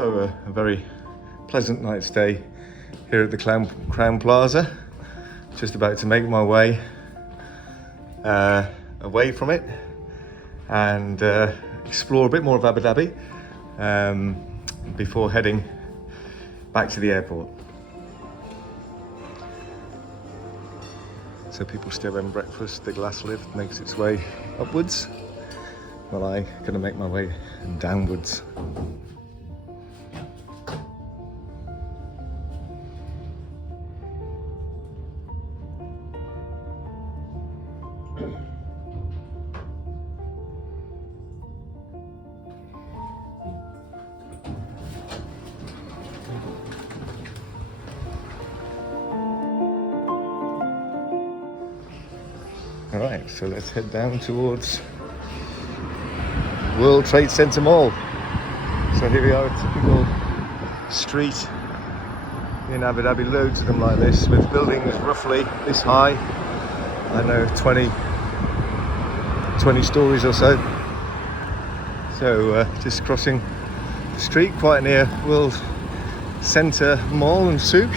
So a very pleasant night's stay here at the Crown Plaza. Just about to make my way away from it and explore a bit more of Abu Dhabi before heading back to the airport. So people still having breakfast. The glass lift makes its way upwards while I'm going to make my way downwards. Alright, so let's head down towards World Trade Center Mall. So here we are, a typical street in Abu Dhabi, loads of them like this, with buildings roughly this high, I know 20 stories or so. So just crossing the street quite near World Center Mall and Souk.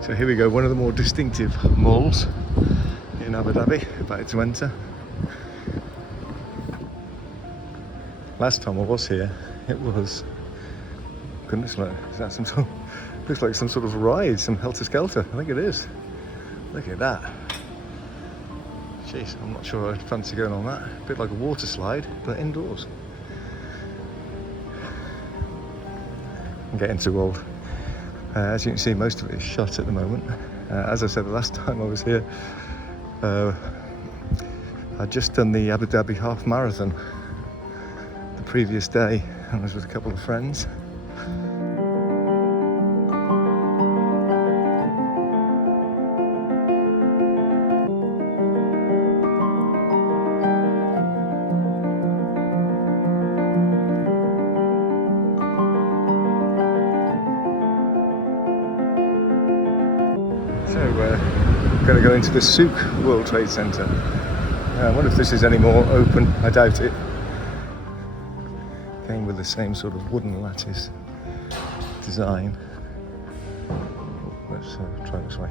So here we go, one of the more distinctive malls in Abu Dhabi, about to enter. Last time I was here, it was, goodness, is that some sort, looks like some sort of ride, some helter-skelter. I think it is. Look at that. Jeez, I'm not sure I'd fancy going on that. A bit like a water slide, but indoors. I'm getting too old. As you can see, most of it is shut at the moment. As I said the last time I was here, I'd just done the Abu Dhabi half marathon the previous day. I was with a couple of friends. So we're going to go into the Souk World Trade Center. I wonder if this is any more open. I doubt it. Came with the same sort of wooden lattice design. Let's try this way.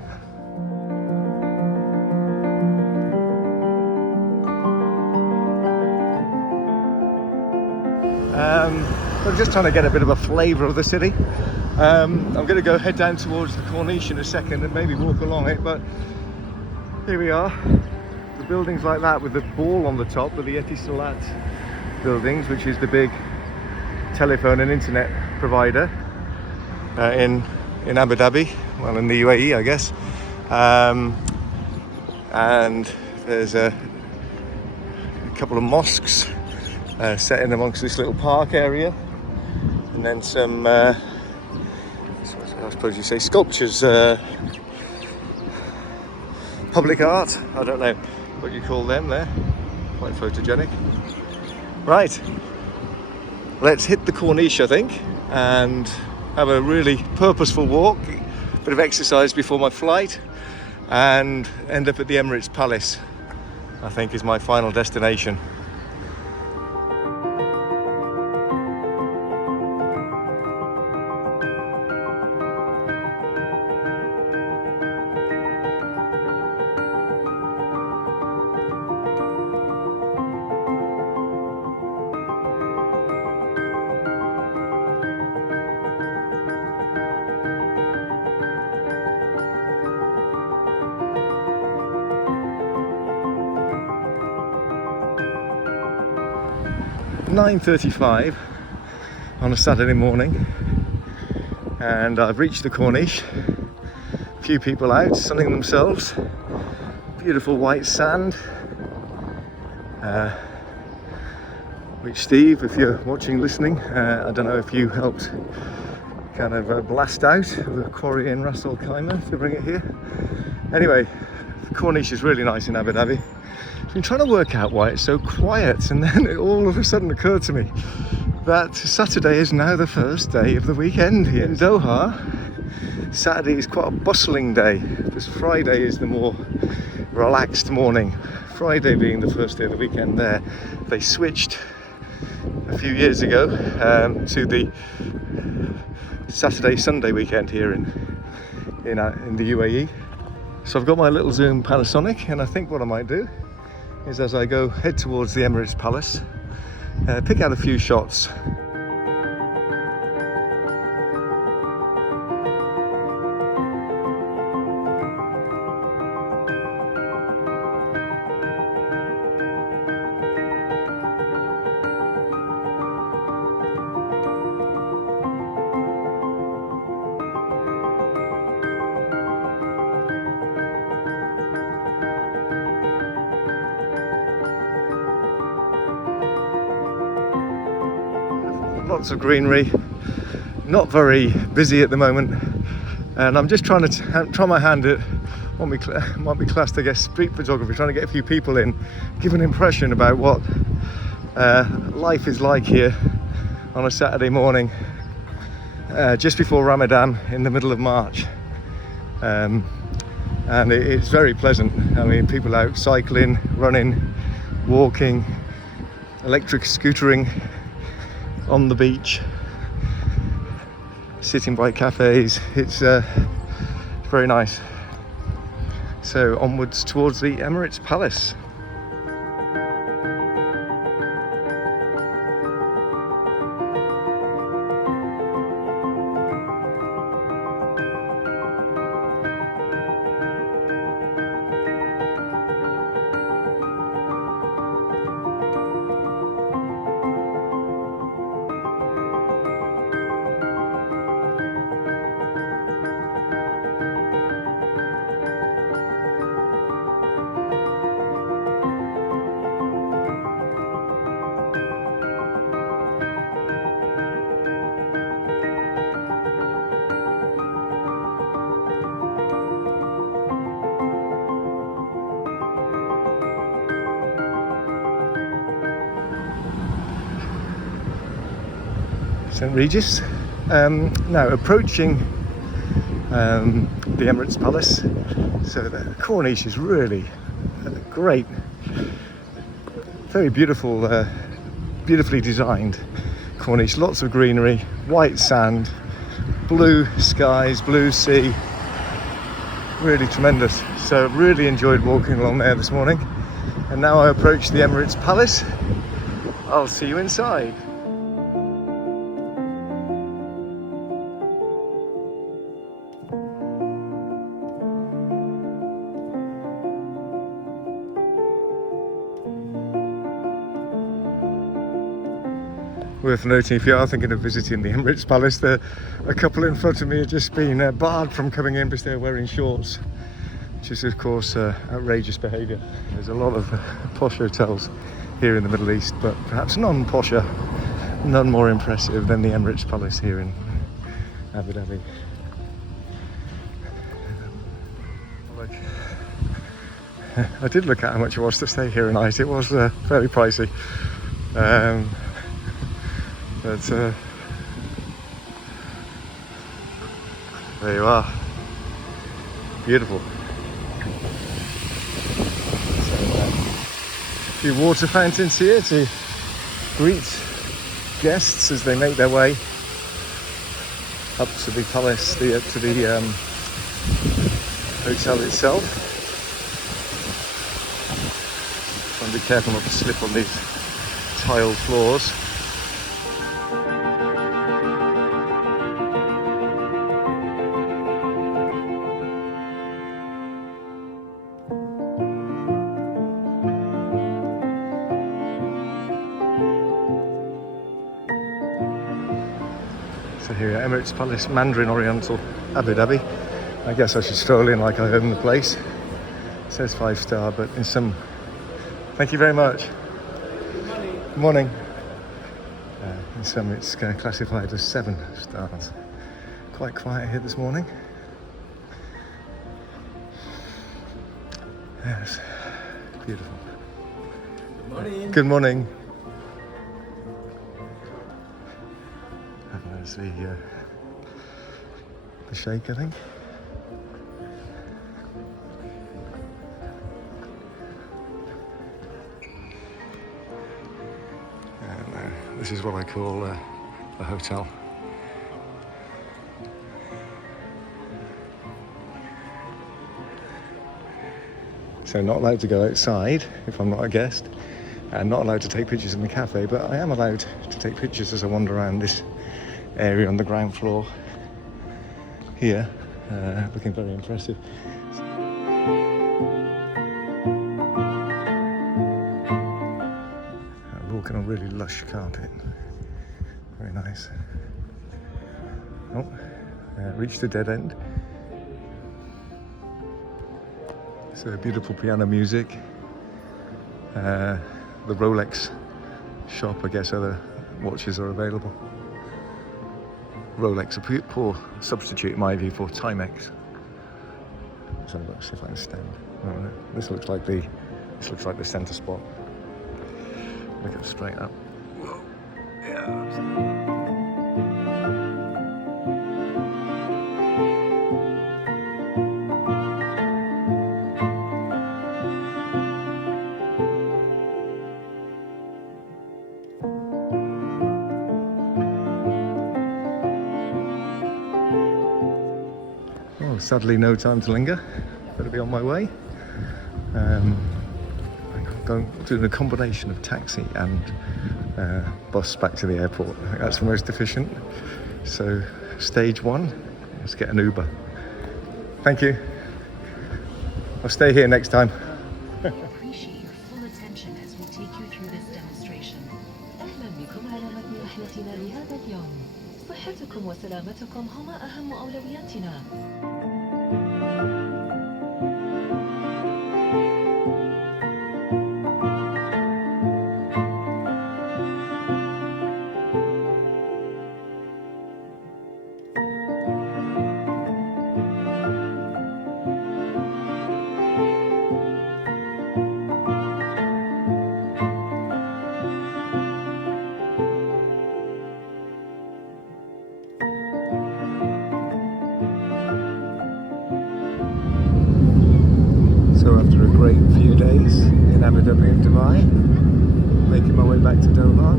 I'm just trying to get a bit of a flavour of the city. I'm going to go head down towards the Corniche in a second and maybe walk along it, but here we are. The buildings like that with the ball on the top, with the Etisalat buildings, which is the big telephone and internet provider in Abu Dhabi, well, in the UAE, I guess. And there's a couple of mosques set in amongst this little park area, and then some I suppose you say sculptures, public art, I don't know what you call them there, quite photogenic. Right, let's hit the Corniche, I think, and have a really purposeful walk, bit of exercise before my flight, and end up at the Emirates Palace, I think is my final destination. (9:35) on a Saturday morning, and I've reached the Corniche. A few people out sunning themselves. Beautiful white sand, which Steve, if you're watching, listening, I don't know if you helped kind of blast out the quarry in Ras Al Khaimah to bring it here. Anyway, the Corniche is really nice in Abu Dhabi. I've been trying to work out why it's so quiet, and then it all of a sudden occurred to me that Saturday is now the first day of the weekend here in Doha. Saturday is quite a bustling day, because Friday is the more relaxed morning. Friday being the first day of the weekend there. They switched a few years ago to the Saturday-Sunday weekend here in the UAE. So I've got my little zoom Panasonic, and I think what I might do is, as I head towards the Emirates Palace, pick out a few shots. Lots of greenery, not very busy at the moment, and I'm just trying to try my hand at what might be classed, I guess, street photography, trying to get a few people in, give an impression about what life is like here on a Saturday morning, just before Ramadan in the middle of March. And it's very pleasant. I mean, people out cycling, running, walking, electric scootering on the beach, sitting by cafes. It's very nice. So onwards towards the Emirates Palace. St. Regis. Now approaching the Emirates Palace. So the corniche is really great, very beautiful, beautifully designed corniche. Lots of greenery, white sand, blue skies, blue sea, really tremendous. So really enjoyed walking along there this morning, and now I approach the Emirates Palace. I'll see you inside. Worth noting, if you are thinking of visiting the Emirates Palace, a couple in front of me have just been barred from coming in because they're wearing shorts, which is of course outrageous behaviour. There's a lot of posh hotels here in the Middle East, but perhaps none posher, none more impressive than the Emirates Palace here in Abu Dhabi. I did look at how much it was to stay here a night. It was fairly pricey. But there you are, beautiful. So, a few water fountains here to greet guests as they make their way up to the palace, to the hotel itself. Try and be careful not to slip on these tiled floors. So here at Emirates Palace, Mandarin Oriental, Abu Dhabi. I guess I should stroll in like I own the place. It says 5-star, but in some... Thank you very much. Good morning. In some it's classified as 7 stars. Quite quiet here this morning. Yes, beautiful. Good morning. There's the Sheikh, I think. And this is what I call a hotel. So not allowed to go outside if I'm not a guest, and not allowed to take pictures in the cafe, but I am allowed to take pictures as I wander around this area on the ground floor here, looking very impressive. I'm walking on really lush carpet, very nice. Oh, reached a dead end. So beautiful piano music. The Rolex shop, I guess other watches are available. Rolex, a poor substitute in my view for Timex. So let's see if I can stand. Oh, this looks like the centre spot. Look at it straight up. Whoa. Yeah. Sadly, no time to linger. Better be on my way. I'm doing a combination of taxi and bus back to the airport. I think that's the most efficient. So, stage one, let's get an Uber. Thank you. I'll stay here next time. Appreciate your full attention as we take you through this demonstration. أهلا بكم على متن رحلتنا لهذا اليوم. صحتكم وسلامتكم هما أهم أولوياتنا. So after a great few days in Abu Dhabi and Dubai, making my way back to Doha.